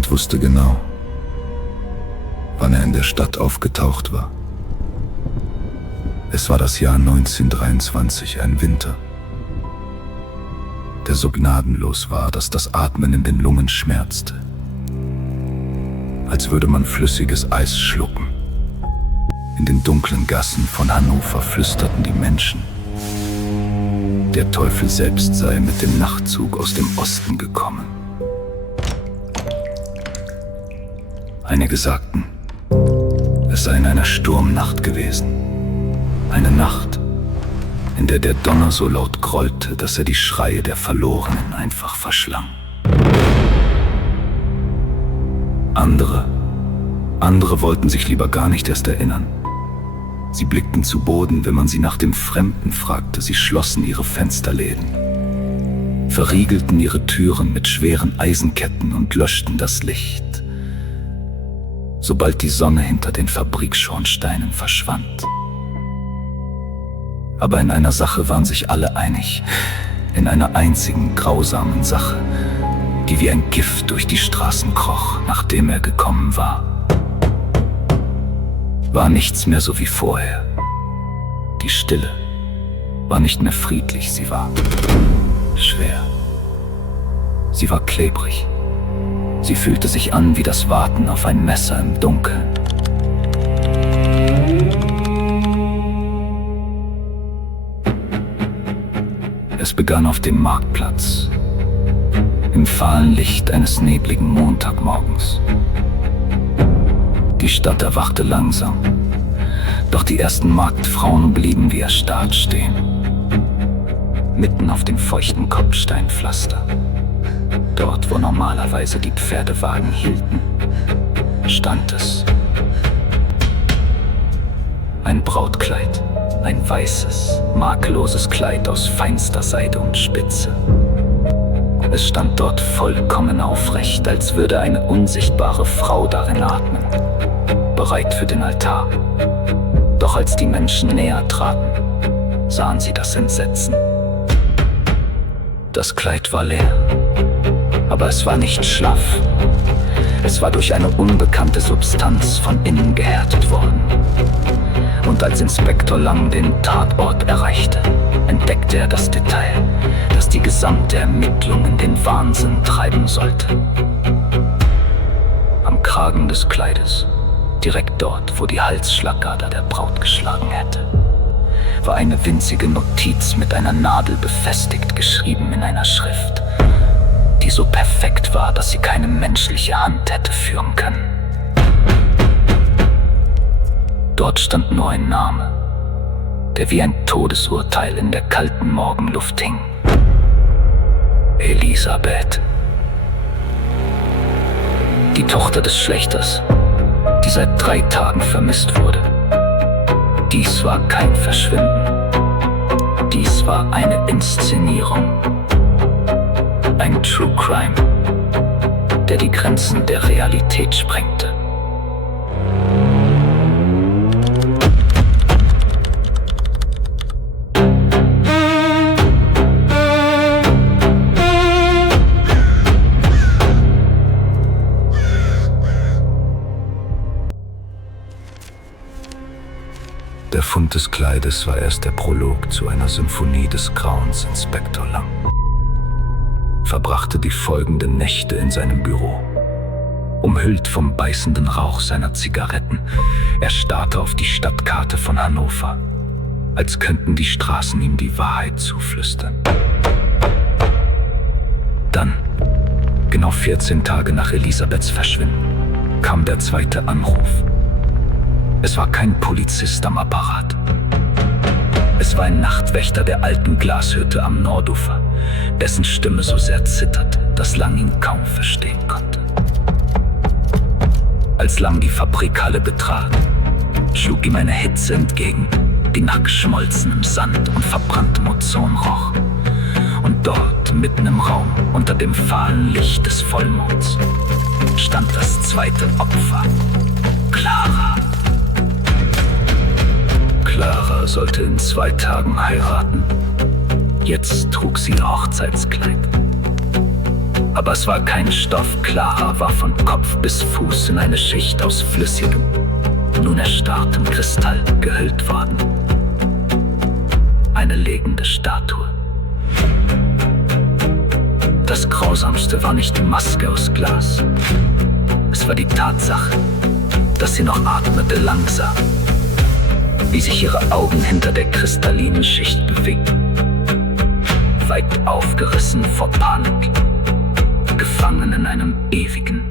Niemand wusste genau, wann er in der Stadt aufgetaucht war. Es war das Jahr 1923, ein Winter, der so gnadenlos war, dass das Atmen in den Lungen schmerzte, als würde man flüssiges Eis schlucken. In den dunklen Gassen von Hannover flüsterten die Menschen, der Teufel selbst sei mit dem Nachtzug aus dem Osten gekommen. Einige sagten, es sei in einer Sturmnacht gewesen. Eine Nacht, in der der Donner so laut grollte, dass er die Schreie der Verlorenen einfach verschlang. Andere wollten sich lieber gar nicht erst erinnern. Sie blickten zu Boden, wenn man sie nach dem Fremden fragte. Sie schlossen ihre Fensterläden, verriegelten ihre Türen mit schweren Eisenketten und löschten das Licht, sobald die Sonne hinter den Fabrikschornsteinen verschwand. Aber in einer Sache waren sich alle einig, in einer einzigen grausamen Sache, die wie ein Gift durch die Straßen kroch, nachdem er gekommen war. War nichts mehr so wie vorher. Die Stille war nicht mehr friedlich, sie war schwer. Sie war klebrig. Sie fühlte sich an wie das Warten auf ein Messer im Dunkeln. Es begann auf dem Marktplatz, im fahlen Licht eines nebligen Montagmorgens. Die Stadt erwachte langsam, doch die ersten Marktfrauen blieben wie erstarrt stehen. Mitten auf dem feuchten Kopfsteinpflaster, dort wo normalerweise die Pferdewagen hielten, stand es. Ein Brautkleid, ein weißes, makelloses Kleid aus feinster Seide und Spitze. Es stand dort vollkommen aufrecht, als würde eine unsichtbare Frau darin atmen, bereit für den Altar. Doch als die Menschen näher traten, sahen sie das Entsetzen. Das Kleid war leer, aber es war nicht schlaff. Es war durch eine unbekannte Substanz von innen gehärtet worden. Und als Inspektor Lang den Tatort erreichte, entdeckte er das Detail, das die gesamte Ermittlung in den Wahnsinn treiben sollte. Am Kragen des Kleides, direkt dort, wo die Halsschlagader der Braut geschlagen hätte, war eine winzige Notiz mit einer Nadel befestigt, geschrieben in einer Schrift, die so perfekt war, dass sie keine menschliche Hand hätte führen können. Dort stand nur ein Name, der wie ein Todesurteil in der kalten Morgenluft hing. Elisabeth. Die Tochter des Schlächters, die seit 3 Tagen vermisst wurde. Dies war kein Verschwinden. Dies war eine Inszenierung. Ein True Crime, der die Grenzen der Realität sprengte. Der Fund des Kleides war erst der Prolog zu einer Symphonie des Grauens. Inspektor Lang verbrachte die folgenden Nächte in seinem Büro, umhüllt vom beißenden Rauch seiner Zigaretten. Er starrte auf die Stadtkarte von Hannover, als könnten die Straßen ihm die Wahrheit zuflüstern. Dann, genau 14 Tage nach Elisabeths Verschwinden, kam der zweite Anruf. Es war kein Polizist am Apparat. Es war ein Nachtwächter der alten Glashütte am Nordufer, dessen Stimme so sehr zitterte, dass Lang ihn kaum verstehen konnte. Als Lang die Fabrikhalle betrat, schlug ihm eine Hitze entgegen, die nach geschmolzenem Sand und verbranntem Ozon roch. Und dort, mitten im Raum, unter dem fahlen Licht des Vollmonds, stand das zweite Opfer, Clara. Clara sollte in 2 Tagen heiraten. Jetzt trug sie ihr Hochzeitskleid. Aber es war kein Stoff, Clara war von Kopf bis Fuß in eine Schicht aus flüssigem, nun erstarrtem Kristall gehüllt worden. Eine legende Statue. Das Grausamste war nicht die Maske aus Glas. Es war die Tatsache, dass sie noch atmete, langsam, wie sich ihre Augen hinter der kristallinen Schicht bewegten, weit aufgerissen vor Panik, gefangen in einem ewigen,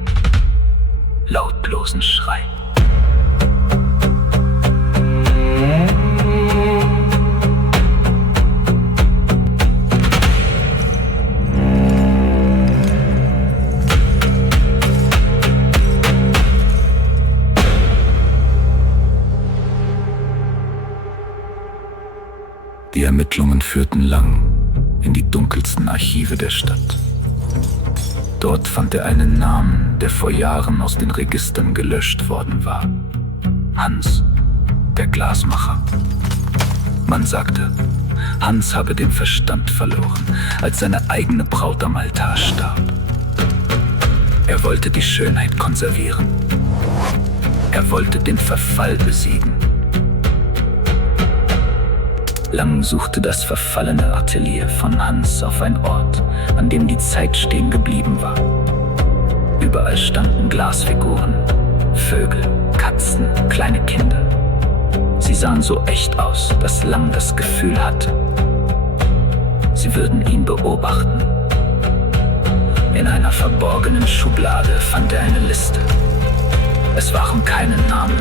lautlosen Schrei. Die Ermittlungen führten Lang in die dunkelsten Archive der Stadt. Dort fand er einen Namen, der vor Jahren aus den Registern gelöscht worden war. Hans, der Glasmacher. Man sagte, Hans habe den Verstand verloren, als seine eigene Braut am Altar starb. Er wollte die Schönheit konservieren. Er wollte den Verfall besiegen. Lang suchte das verfallene Atelier von Hans auf einen Ort, an dem die Zeit stehen geblieben war. Überall standen Glasfiguren, Vögel, Katzen, kleine Kinder. Sie sahen so echt aus, dass Lang das Gefühl hatte, sie würden ihn beobachten. In einer verborgenen Schublade fand er eine Liste. Es waren keine Namen.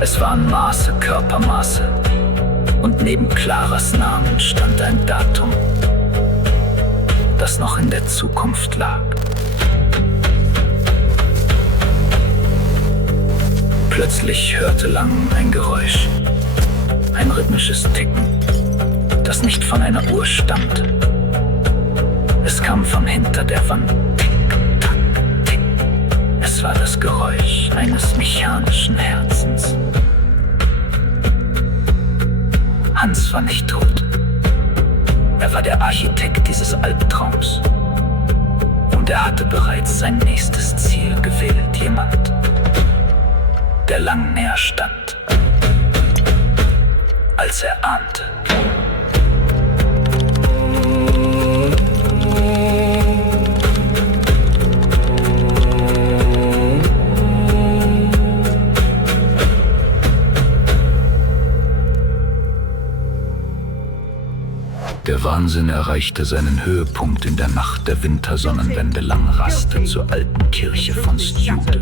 Es waren Maße, Körpermaße. Und neben Claras Namen stand ein Datum, das noch in der Zukunft lag. Plötzlich hörte Lang ein Geräusch, ein rhythmisches Ticken, das nicht von einer Uhr stammte. Es kam von hinter der Wand. Tick, tack, tick. Es war das Geräusch eines mechanischen Herzens. Hans war nicht tot. Er war der Architekt dieses Albtraums. Und er hatte bereits sein nächstes Ziel gewählt. Jemand, der Lang näher stand, als er ahnte. Der Wahnsinn erreichte seinen Höhepunkt in der Nacht der Wintersonnenwende. Lang raste zur alten Kirche von Stjude,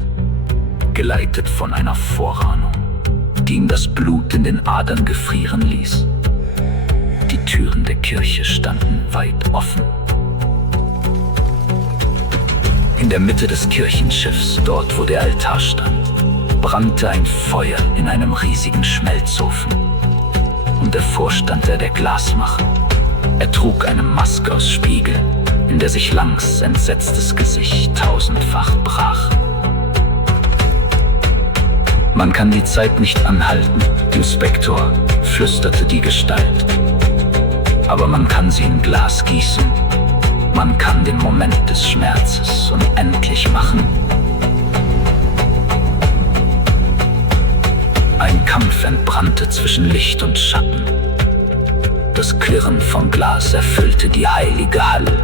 geleitet von einer Vorahnung, die ihm das Blut in den Adern gefrieren ließ. Die Türen der Kirche standen weit offen. In der Mitte des Kirchenschiffs, dort wo der Altar stand, brannte ein Feuer in einem riesigen Schmelzofen. Und davor stand der Glasmacher. Er trug eine Maske aus Spiegel, in der sich Langs entsetztes Gesicht tausendfach brach. Man kann die Zeit nicht anhalten, Inspektor, flüsterte die Gestalt. Aber man kann sie in Glas gießen. Man kann den Moment des Schmerzes unendlich machen. Ein Kampf entbrannte zwischen Licht und Schatten. Das Klirren von Glas erfüllte die heilige Halle,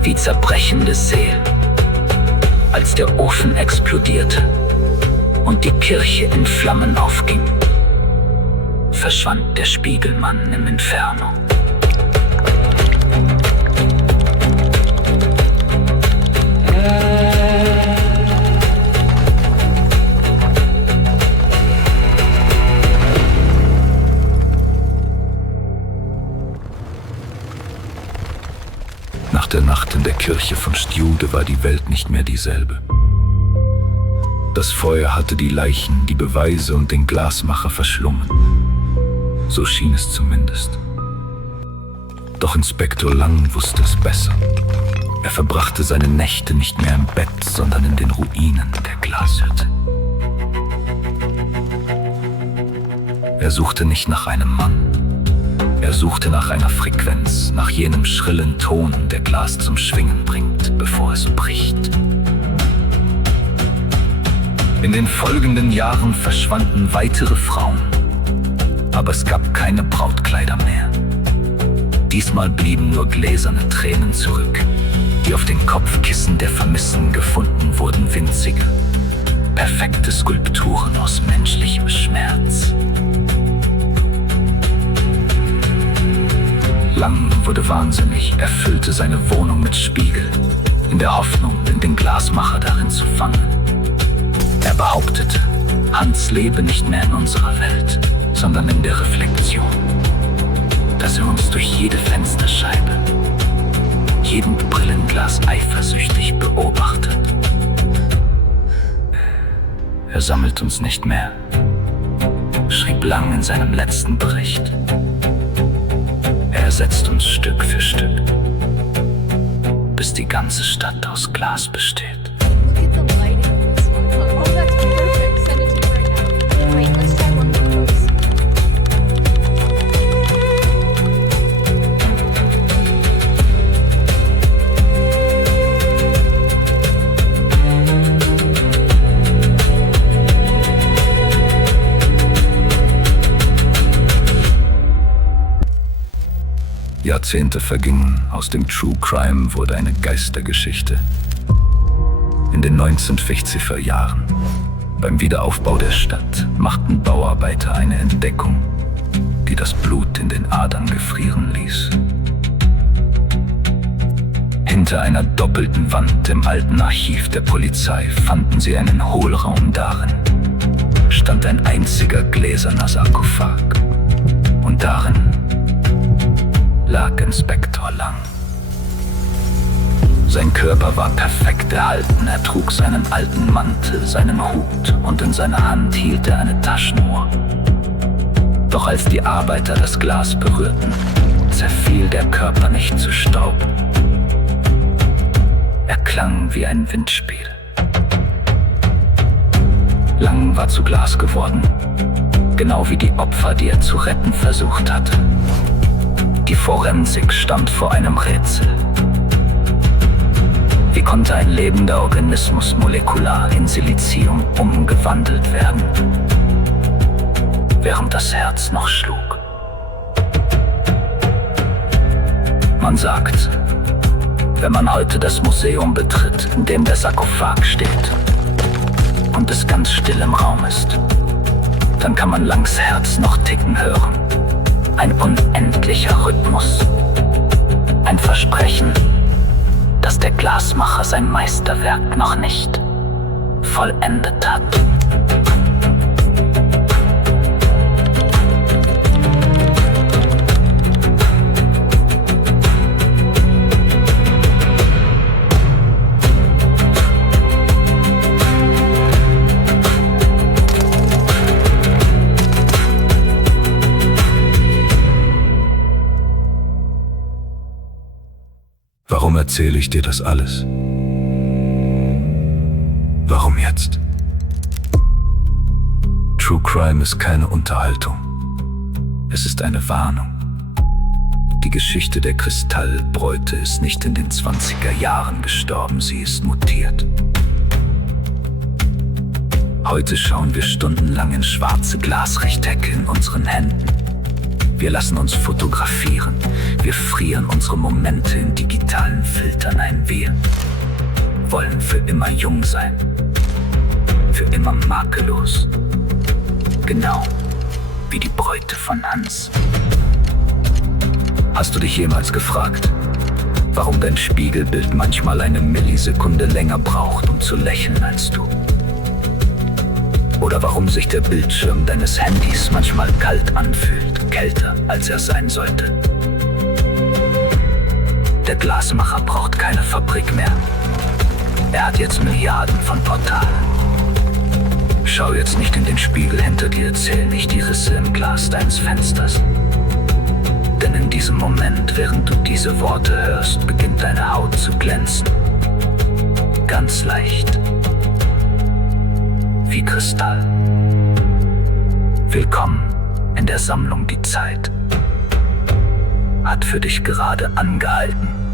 wie zerbrechende Seelen. Als der Ofen explodierte und die Kirche in Flammen aufging, verschwand der Spiegelmann im Inferno. Nach der Nacht in der Kirche von Stjude war die Welt nicht mehr dieselbe. Das Feuer hatte die Leichen, die Beweise und den Glasmacher verschlungen. So schien es zumindest. Doch Inspektor Lang wusste es besser. Er verbrachte seine Nächte nicht mehr im Bett, sondern in den Ruinen der Glashütte. Er suchte nicht nach einem Mann. Er suchte nach einer Frequenz, nach jenem schrillen Ton, der Glas zum Schwingen bringt, bevor es bricht. In den folgenden Jahren verschwanden weitere Frauen, aber es gab keine Brautkleider mehr. Diesmal blieben nur gläserne Tränen zurück, die auf den Kopfkissen der Vermissten gefunden wurden, winzige, perfekte Skulpturen aus menschlichem Schmerz. Lang wurde wahnsinnig, er füllte seine Wohnung mit Spiegel, in der Hoffnung, den Glasmacher darin zu fangen. Er behauptete, Hans lebe nicht mehr in unserer Welt, sondern in der Reflexion, dass er uns durch jede Fensterscheibe, jedem Brillenglas eifersüchtig beobachtet. Er sammelt uns nicht mehr, schrieb Lang in seinem letzten Bericht. Er ersetzt uns Stück für Stück, bis die ganze Stadt aus Glas besteht. Look at the lighting on this one. Oh, that's perfect. Send it to me right now. Wait, let's try one more pose. Jahrzehnte vergingen, aus dem True Crime wurde eine Geistergeschichte. In den 1960er Jahren, beim Wiederaufbau der Stadt, machten Bauarbeiter eine Entdeckung, die das Blut in den Adern gefrieren ließ. Hinter einer doppelten Wand im alten Archiv der Polizei fanden sie einen Hohlraum. Darin stand ein einziger gläserner Sarkophag. Und darin lag Inspektor Lang. Sein Körper war perfekt erhalten, er trug seinen alten Mantel, seinen Hut und in seiner Hand hielt er eine Taschenuhr. Doch als die Arbeiter das Glas berührten, zerfiel der Körper nicht zu Staub. Er klang wie ein Windspiel. Lang war zu Glas geworden, genau wie die Opfer, die er zu retten versucht hatte. Die Forensik stand vor einem Rätsel. Wie konnte ein lebender Organismus molekular in Silizium umgewandelt werden, während das Herz noch schlug? Man sagt, wenn man heute das Museum betritt, in dem der Sarkophag steht, und es ganz still im Raum ist, dann kann man Langs Herz noch ticken hören. Ein unendlicher Rhythmus. Ein Versprechen, dass der Glasmacher sein Meisterwerk noch nicht vollendet hat. Warum erzähle ich dir das alles? Warum jetzt? True Crime ist keine Unterhaltung. Es ist eine Warnung. Die Geschichte der Kristallbräute ist nicht in den 20er Jahren gestorben, sie ist mutiert. Heute schauen wir stundenlang in schwarze Glasrechtecke in unseren Händen. Wir lassen uns fotografieren. Wir frieren unsere Momente in digitalen Filtern ein. Wir wollen für immer jung sein. Für immer makellos. Genau wie die Bräute von Hans. Hast du dich jemals gefragt, warum dein Spiegelbild manchmal eine Millisekunde länger braucht, um zu lächeln als du? Oder warum sich der Bildschirm deines Handys manchmal kalt anfühlt, kälter als er sein sollte? Der Glasmacher braucht keine Fabrik mehr. Er hat jetzt Milliarden von Portalen. Schau jetzt nicht in den Spiegel hinter dir, zähl nicht die Risse im Glas deines Fensters. Denn in diesem Moment, während du diese Worte hörst, beginnt deine Haut zu glänzen. Ganz leicht. Wie Kristall. Willkommen in der Sammlung Die Zeit. hat für dich gerade angehalten.